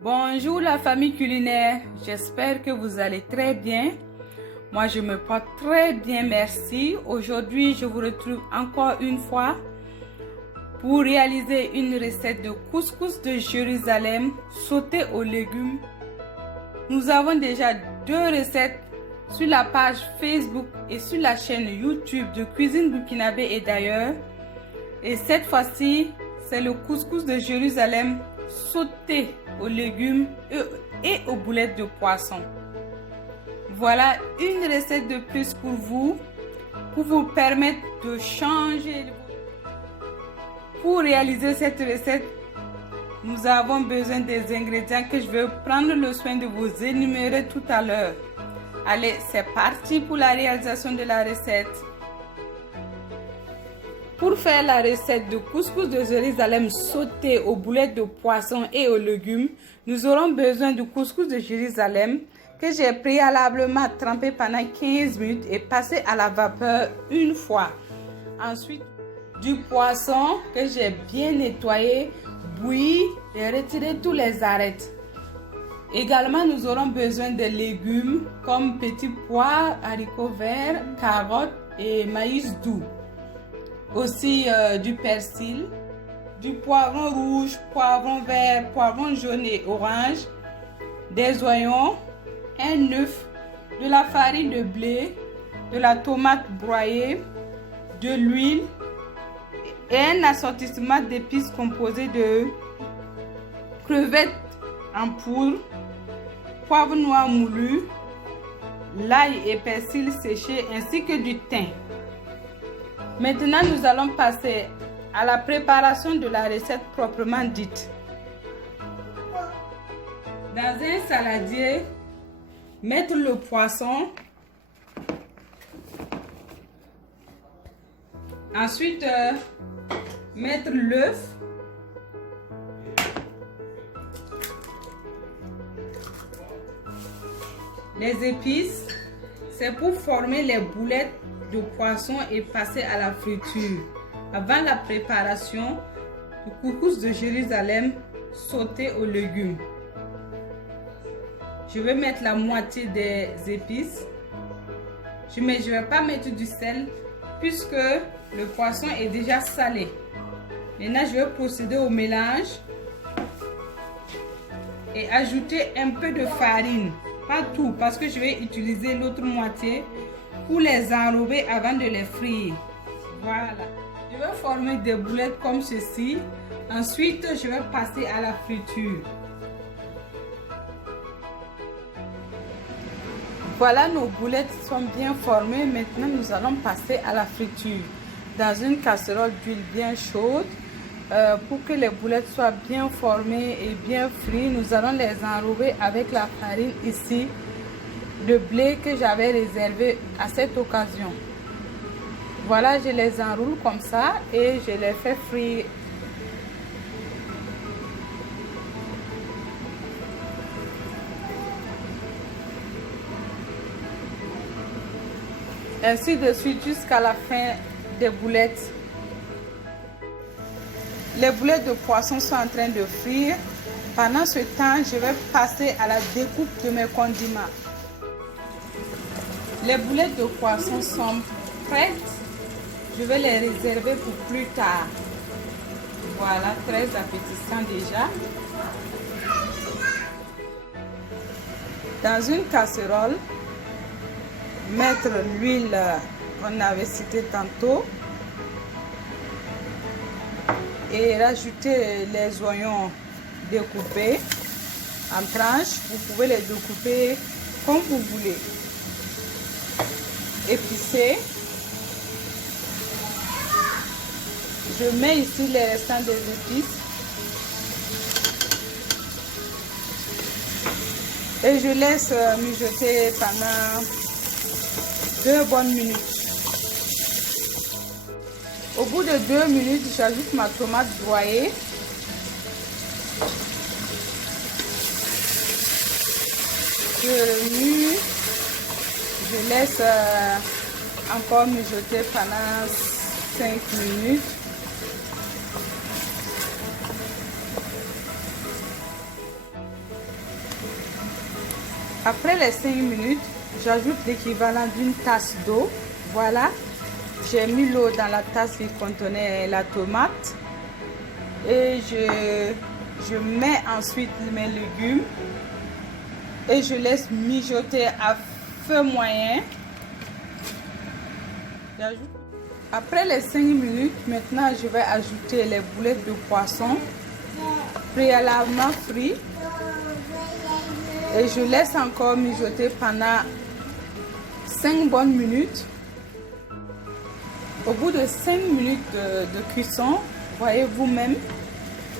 Bonjour la famille culinaire, j'espère que vous allez très bien. Moi je me porte très bien, merci. Aujourd'hui je vous retrouve encore une fois pour réaliser une recette de couscous de Jérusalem sauté aux légumes. Nous avons déjà deux recettes sur la page Facebook et sur la chaîne YouTube de Cuisine Burkinabé et d'ailleurs. Et cette fois-ci, c'est le couscous de Jérusalem sauté aux légumes et aux boulettes de poisson. Voilà une recette de plus pour vous permettre de changer. Pour réaliser cette recette, nous avons besoin des ingrédients que je vais prendre le soin de vous énumérer tout à l'heure. Allez, c'est parti pour la réalisation de la recette. Pour faire la recette de couscous de Jérusalem sauté aux boulettes de poisson et aux légumes, nous aurons besoin du couscous de Jérusalem que j'ai préalablement trempé pendant 15 minutes et passé à la vapeur une fois. Ensuite, du poisson que j'ai bien nettoyé, bouilli et retiré tous les arêtes. Également, nous aurons besoin de légumes comme petits pois, haricots verts, carottes et maïs doux. Aussi du persil, du poivron rouge, poivron vert, poivron jaune et orange, des oignons, un œuf, de la farine de blé, de la tomate broyée, de l'huile et un assortissement d'épices composé de crevettes en poudre, poivre noir moulu, l'ail et persil séché ainsi que du thym. Maintenant, nous allons passer à la préparation de la recette proprement dite. Dans un saladier, mettre le poisson. Ensuite, mettre l'œuf. Les épices, c'est pour former les boulettes de poisson et passer à la friture. Avant la préparation du couscous de Jérusalem sauté aux légumes. Je vais mettre la moitié des épices. Je ne vais pas mettre du sel puisque le poisson est déjà salé. Maintenant, je vais procéder au mélange et ajouter un peu de farine. Pas tout parce que je vais utiliser l'autre moitié pour les enrober avant de les frire. Voilà. Je vais former des boulettes comme ceci. Ensuite, je vais passer à la friture. Voilà, nos boulettes sont bien formées. Maintenant, nous allons passer à la friture. Dans une casserole d'huile bien chaude, pour que les boulettes soient bien formées et bien frites, nous allons les enrober avec la farine ici de blé que j'avais réservé à cette occasion. Voilà, je les enroule comme ça et je les fais frire. Ainsi de suite jusqu'à la fin des boulettes. Les boulettes de poisson sont en train de frire. Pendant ce temps, je vais passer à la découpe de mes condiments. Les boulettes de poisson sont prêtes. Je vais les réserver pour plus tard. Voilà, très appétissant déjà. Dans une casserole, mettre l'huile qu'on avait citée tantôt et rajouter les oignons découpés en tranches. Vous pouvez les découper comme vous voulez. Épicé. Je mets ici les restants des épices et je laisse mijoter pendant 2 bonnes minutes. Au bout de 2 minutes, j'ajoute ma tomate broyée. Je remue. Je laisse encore mijoter pendant 5 minutes. Après les 5 minutes, j'ajoute l'équivalent d'une tasse d'eau. Voilà, j'ai mis l'eau dans la tasse qui contenait la tomate. Et je mets ensuite mes légumes. Et je laisse mijoter à feu moyen. Après les 5 minutes, maintenant je vais ajouter les boulettes de poisson préalablement frites. Et je laisse encore mijoter pendant 5 bonnes minutes. Au bout de 5 minutes de cuisson, voyez vous-même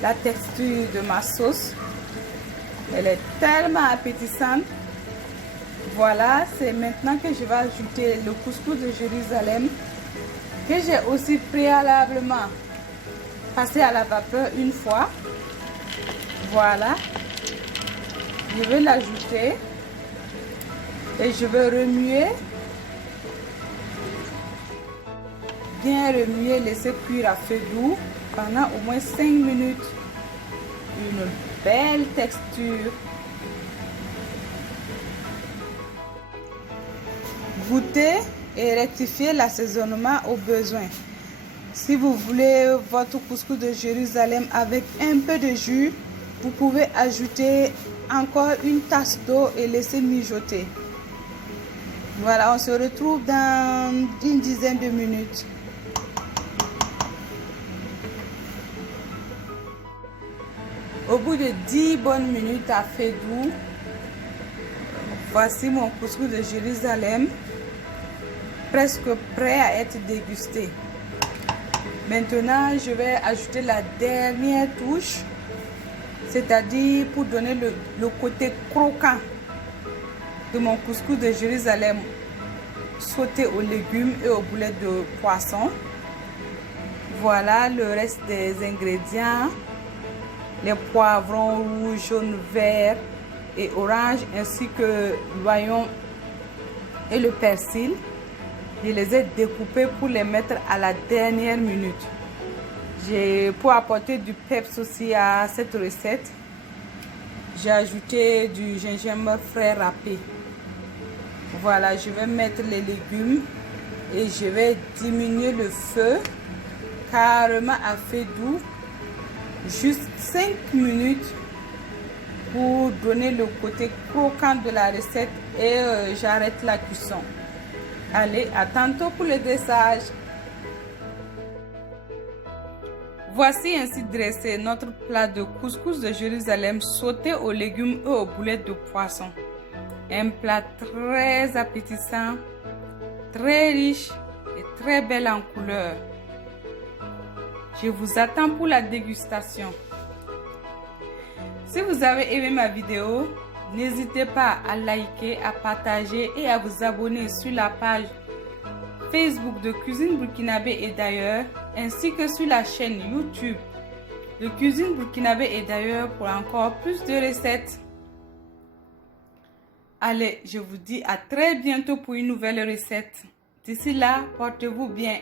la texture de ma sauce. Elle est tellement appétissante. Voilà, c'est maintenant que je vais ajouter le couscous de Jérusalem que j'ai aussi préalablement passé à la vapeur une fois. Voilà, je vais l'ajouter et je vais remuer, bien remuer, laisser cuire à feu doux pendant au moins 5 minutes. Une belle texture. Goûtez et rectifiez l'assaisonnement au besoin. Si vous voulez votre couscous de Jérusalem avec un peu de jus, vous pouvez ajouter encore une tasse d'eau et laisser mijoter. Voilà, on se retrouve dans une dizaine de minutes. Au bout de 10 bonnes minutes à feu doux, voici mon couscous de Jérusalem, presque prêt à être dégusté. Maintenant, je vais ajouter la dernière touche, c'est-à-dire pour donner le côté croquant de mon couscous de Jérusalem sauté aux légumes et aux boulettes de poisson. Voilà le reste des ingrédients. Les poivrons rouges, jaunes, verts et orange, ainsi que l'oignon et le persil. Je les ai découpés pour les mettre à la dernière minute. Pour apporter du peps aussi à cette recette, j'ai ajouté du gingembre frais râpé. Voilà, je vais mettre les légumes et je vais diminuer le feu carrément à feu doux. Juste 5 minutes pour donner le côté croquant de la recette et j'arrête la cuisson. Allez, à tantôt pour le dressage. Voici ainsi dressé notre plat de couscous de Jérusalem sauté aux légumes et aux boulettes de poisson. Un plat très appétissant, très riche et très belle en couleur. Je vous attends pour la dégustation. Si vous avez aimé ma vidéo, n'hésitez pas à liker, à partager et à vous abonner sur la page Facebook de Cuisine Burkinabé et d'ailleurs, ainsi que sur la chaîne YouTube de Cuisine Burkinabé et d'ailleurs pour encore plus de recettes. Allez, je vous dis à très bientôt pour une nouvelle recette. D'ici là, portez-vous bien.